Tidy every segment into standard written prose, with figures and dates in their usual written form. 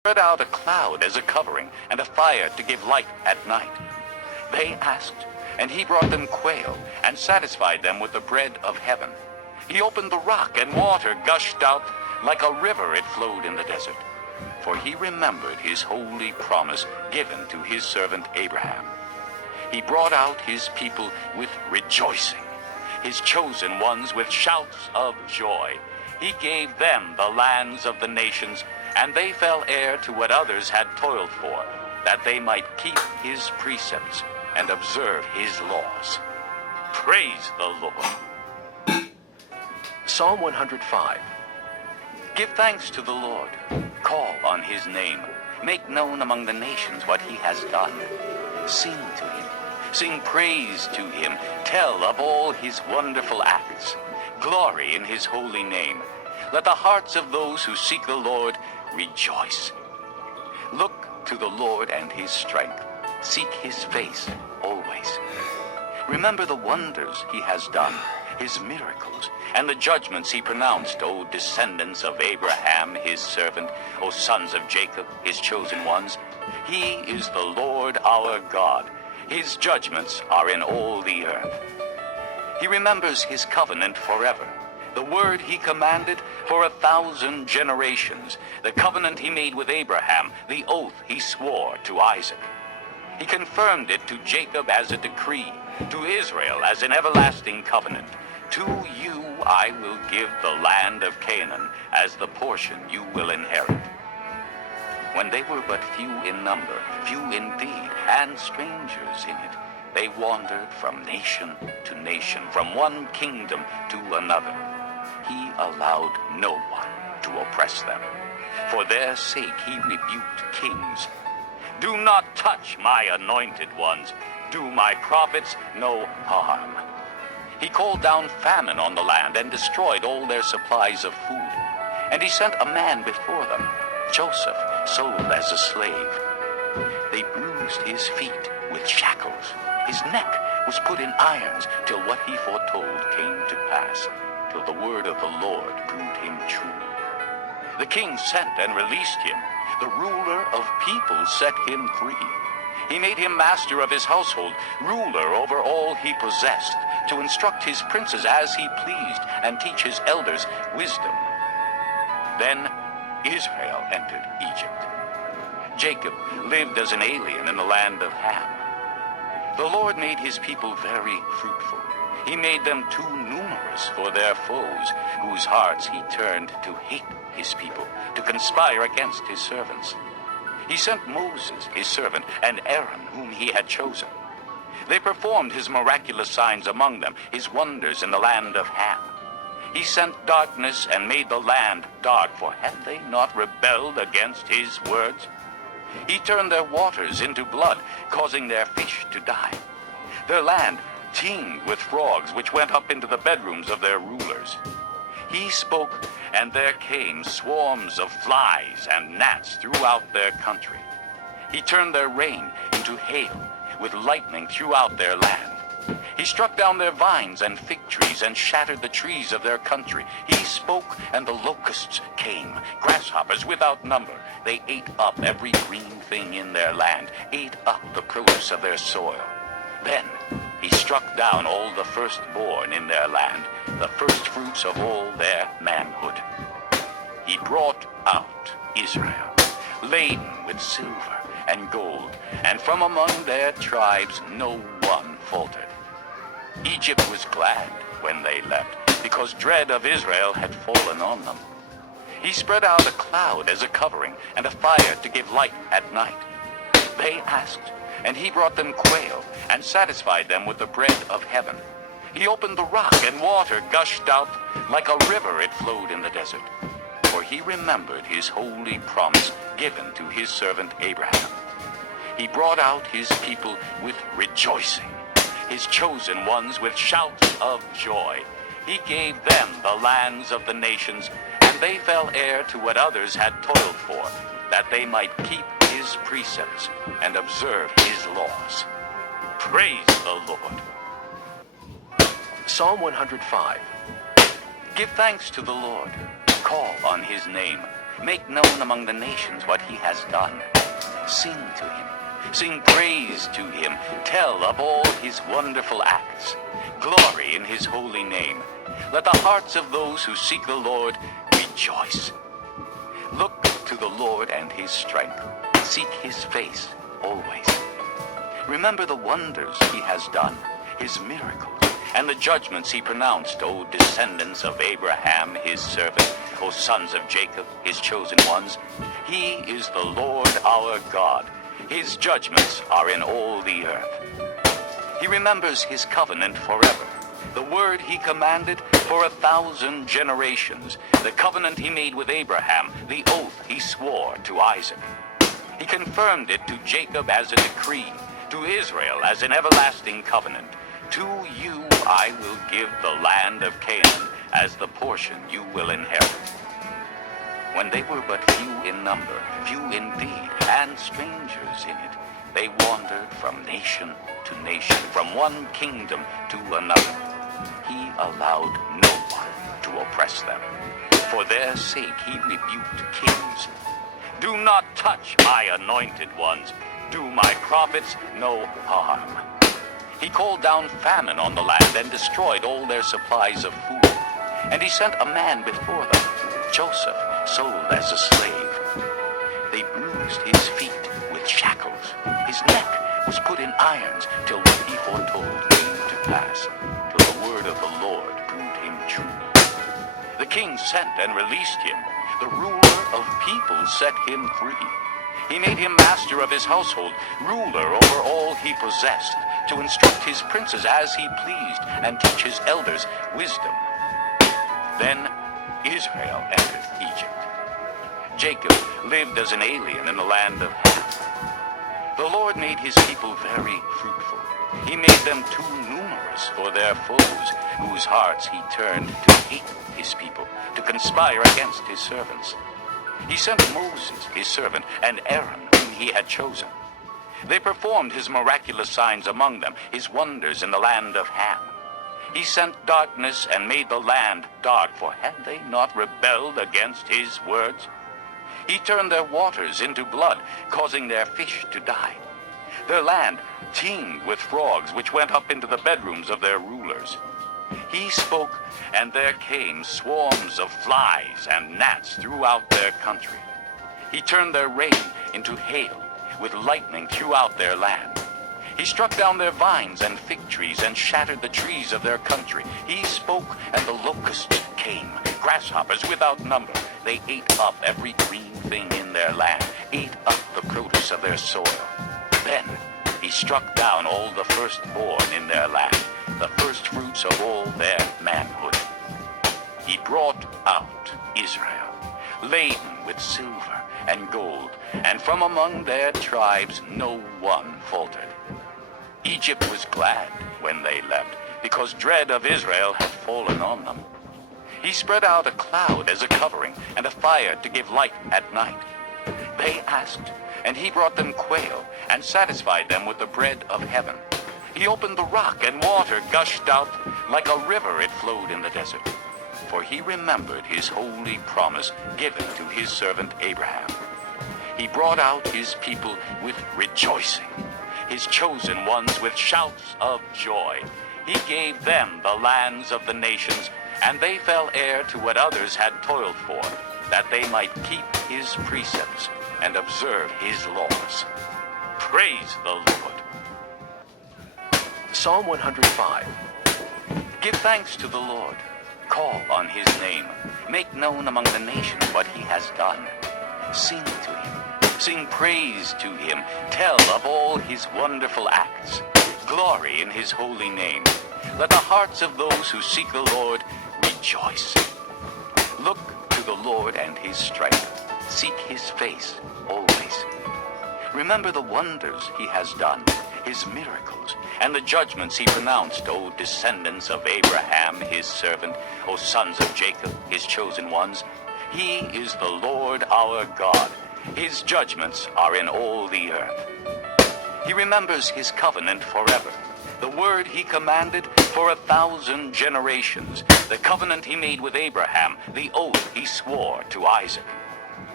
Spread out a cloud as a covering and a fire to give light at night. They asked, and he brought them quail and satisfied them with the bread of heaven. He opened the rock, and water gushed out like a river. It flowed in the desert. For he remembered his holy promise given to his servant Abraham. He brought out his people with rejoicing, his chosen ones with shouts of joy. He gave them the lands of the nations, and they fell heir to what others had toiled for, that they might keep his precepts and observe his laws. Praise the Lord. Psalm 105. Give thanks to the Lord. Call on his name. Make known among the nations what he has done. Sing to him. Sing praise to him. Tell of all his wonderful acts. Glory in his holy name. Let the hearts of those who seek the Lord rejoice. Look to the Lord and his strength. Seek his face always. Remember the wonders he has done, his miracles, and the judgments he pronounced, O descendants of Abraham, his servant, O sons of Jacob, his chosen ones. He is the Lord our God. His judgments are in all the earth. He remembers his covenant forever, the word he commanded for 1,000 generations, the covenant he made with Abraham, the oath he swore to Isaac. He confirmed it to Jacob as a decree, to Israel as an everlasting covenant. To you I will give the land of Canaan as the portion you will inherit. When they were but few in number, few indeed, and strangers in it, they wandered from nation to nation, from one kingdom to another. He allowed no one to oppress them. For their sake he rebuked kings. Do not touch my anointed ones. Do my prophets no harm. He called down famine on the land and destroyed all their supplies of food. And he sent a man before them, Joseph, sold as a slave. They bruised his feet with shackles. His neck was put in irons till what he foretold came to pass, till the word of the Lord proved him true. The king sent and released him. The ruler of people set him free. He made him master of his household, ruler over all he possessed, to instruct his princes as he pleased, and teach his elders wisdom. Then Israel entered Egypt. Jacob lived as an alien in the land of Ham. The Lord made his people very fruitful. He made them too numerous for their foes, whose hearts he turned to hate his people, to conspire against his servants. He sent Moses, his servant, and Aaron, whom he had chosen. They performed his miraculous signs among them, his wonders in the land of Ham. He sent darkness and made the land dark, for had they not rebelled against his words? He turned their waters into blood, causing their fish to die. Their land teemed with frogs, which went up into the bedrooms of their rulers. He spoke, and there came swarms of flies and gnats throughout their country. He turned their rain into hail, with lightning throughout their land. He struck down their vines and fig trees, and shattered the trees of their country. He spoke, and the locusts came, grasshoppers without number. They ate up every green thing in their land, ate up the produce of their soil. Then he struck down all the firstborn in their land, the firstfruits of all their manhood. He brought out Israel, laden with silver and gold, and from among their tribes no one faltered. Egypt was glad when they left, because dread of Israel had fallen on them. He spread out a cloud as a covering, and a fire to give light at night. They asked, and he brought them quail, and satisfied them with the bread of heaven. He opened the rock, and water gushed out like a river. It flowed in the desert. For he remembered his holy promise given to his servant Abraham. He brought out his people with rejoicing, his chosen ones with shouts of joy. He gave them the lands of the nations, and they fell heir to what others had toiled for, that they might keep his precepts and observe his laws. Praise the Lord. Psalm 105. Give thanks to the Lord. Call on his name. Make known among the nations what he has done. Sing to him. Sing praise to him. Tell of all his wonderful acts. Glory in his holy name. Let the hearts of those who seek the Lord rejoice. Look to the Lord and his strength. Seek his face always. Remember the wonders he has done, his miracles, and the judgments he pronounced, O descendants of Abraham, his servant, O sons of Jacob, his chosen ones. He is the Lord our God. His judgments are in all the earth. He remembers his covenant forever, the word he commanded for 1,000 generations, the covenant he made with Abraham, the oath he swore to Isaac. He confirmed it to Jacob as a decree, to Israel as an everlasting covenant. To you I will give the land of Canaan as the portion you will inherit. When they were but few in number, few indeed, and strangers in it, they wandered from nation to nation, from one kingdom to another. He allowed no one to oppress them. For their sake he rebuked kings. Do not touch my anointed ones. Do my prophets no harm. He called down famine on the land and destroyed all their supplies of food. And he sent a man before them, Joseph, sold as a slave. They bruised his feet with shackles. His neck was put in irons till what he foretold came to pass, till the word of the Lord proved him true. The king sent and released him. The ruler of people set him free. He made him master of his household, ruler over all he possessed, to instruct his princes as he pleased, and teach his elders wisdom. Then Israel entered Egypt. Jacob lived as an alien in the land of Ham. The Lord made his people very fruitful. He made them too numerous for their foes, whose hearts he turned to hate his people, to conspire against his servants. He sent Moses, his servant, and Aaron, whom he had chosen. They performed his miraculous signs among them, his wonders in the land of Ham. He sent darkness and made the land dark, for had they not rebelled against his words? He turned their waters into blood, causing their fish to die. Their land teemed with frogs, which went up into the bedrooms of their rulers. He spoke, and there came swarms of flies and gnats throughout their country. He turned their rain into hail, with lightning throughout their land. He struck down their vines and fig trees and shattered the trees of their country. He spoke, and the locusts came, grasshoppers without number. They ate up every green thing in their land, ate up the produce of their soil. Then he struck down all the firstborn in their land, the firstfruits of all their manhood. He brought out Israel, laden with silver and gold, and from among their tribes no one faltered. Egypt was glad when they left, because dread of Israel had fallen on them. He spread out a cloud as a covering, and a fire to give light at night. They asked, and he brought them quail, and satisfied them with the bread of heaven. He opened the rock, and water gushed out like a river. It flowed in the desert. For he remembered his holy promise given to his servant Abraham. He brought out his people with rejoicing, his chosen ones with shouts of joy. He gave them the lands of the nations, and they fell heir to what others had toiled for, that they might keep his precepts and observe his laws. Praise the Lord. Psalm 105. Give thanks to the Lord. Call on his name. Make known among the nations what he has done. Sing to him. Sing praise to him. Tell of all his wonderful acts. Glory in his holy name. Let the hearts of those who seek the Lord rejoice. Look to the Lord and his strength. Seek his face always. Remember the wonders he has done, his miracles, and the judgments he pronounced, O descendants of Abraham, his servant, O sons of Jacob, his chosen ones. He is the Lord our God. His judgments are in all the earth. He remembers his covenant forever, the word he commanded for 1,000 generations, the covenant he made with Abraham, the oath he swore to Isaac.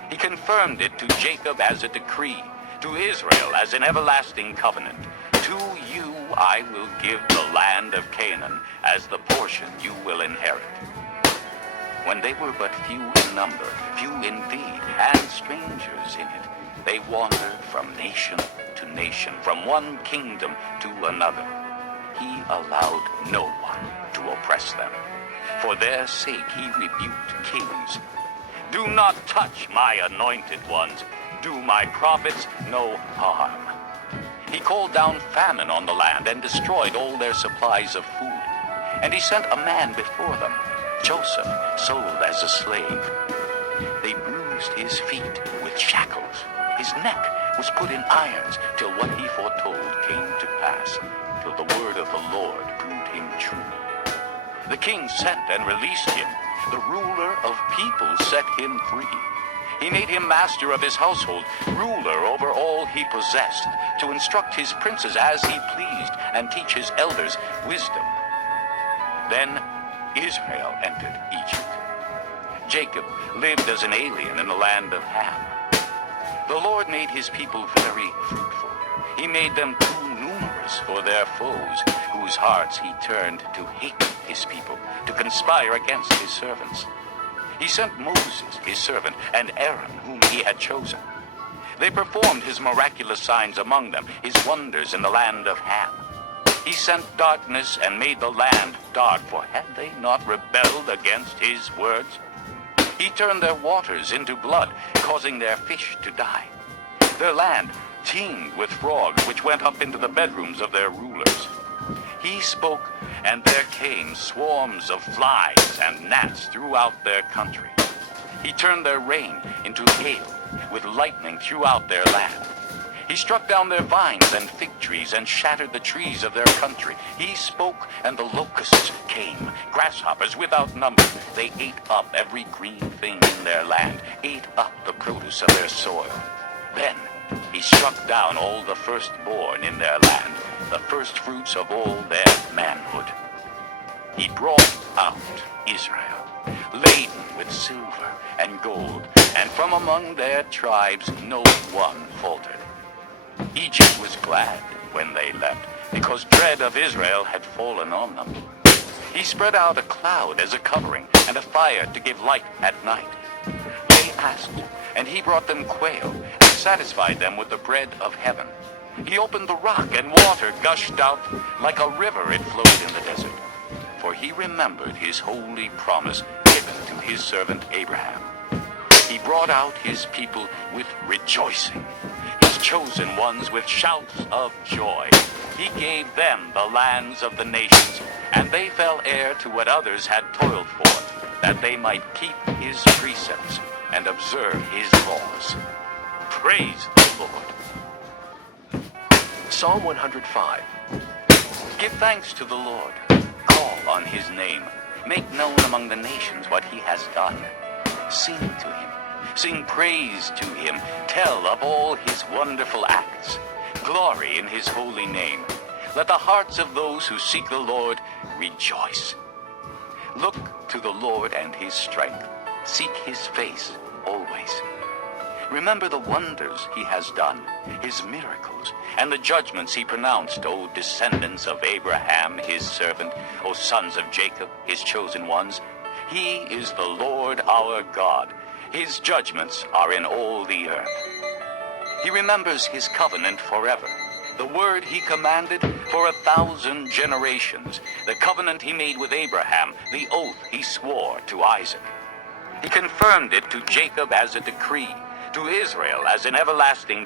He confirmed it to Jacob as a decree, to Israel as an everlasting covenant. To you I will give the land of Canaan as the portion you will inherit. When they were but few in number, few indeed, and strangers in it, they wandered from nation to nation, from one kingdom to another. He allowed no one to oppress them. For their sake he rebuked kings. Do not touch my anointed ones. Do my prophets no harm. He called down famine on the land and destroyed all their supplies of food. And he sent a man before them, Joseph, sold as a slave. They bruised his feet with shackles. His neck was put in irons till what he foretold came to pass, till the word of the Lord proved him true. The king sent and released him. The ruler of people set him free. He made him master of his household, ruler over all he possessed, to instruct his princes as he pleased, and teach his elders wisdom. Then Israel entered Egypt. Jacob lived as an alien in the land of Ham. The Lord made his people very fruitful. He made them too numerous for their foes, whose hearts he turned to hate his people, to conspire against his servants. He sent Moses, his servant, and Aaron, whom he had chosen. They performed his miraculous signs among them, his wonders in the land of Ham. He sent darkness and made the land dark, for had they not rebelled against his words? He turned their waters into blood, causing their fish to die. Their land teemed with frogs, which went up into the bedrooms of their rulers. He spoke, and there came swarms of flies and gnats throughout their country. He turned their rain into hail, with lightning throughout their land. He struck down their vines and fig trees, and shattered the trees of their country. He spoke, and the locusts came, grasshoppers without number. They ate up every green thing in their land, ate up the produce of their soil. Then he struck down all the firstborn in their land, the firstfruits of all their manhood. He brought out Israel, laden with silver and gold, and from among their tribes no one faltered. Egypt was glad when they left, because dread of Israel had fallen on them. He spread out a cloud as a covering, and a fire to give light at night. They asked, and he brought them quail, and satisfied them with the bread of heaven. He opened the rock, and water gushed out. Like a river it flowed in the desert. For he remembered his holy promise given to his servant Abraham. He brought out his people with rejoicing, his chosen ones with shouts of joy. He gave them the lands of the nations, and they fell heir to what others had toiled for, that they might keep his precepts and observe his laws. Praise the Lord. Psalm 105. Give thanks to the Lord. Call on his name. Make known among the nations what he has done. Sing to him. Sing praise to him. Tell of all his wonderful acts. Glory in his holy name. Let the hearts of those who seek the Lord rejoice. Look to the Lord and his strength. Seek his face always. Remember the wonders he has done, his miracles, and the judgments he pronounced, O descendants of Abraham, his servant, O sons of Jacob, his chosen ones. He is the Lord our God. His judgments are in all the earth. He remembers his covenant forever, the word he commanded for 1,000 generations, the covenant he made with Abraham, the oath he swore to Isaac. He confirmed it to Jacob as a decree, to Israel as an everlasting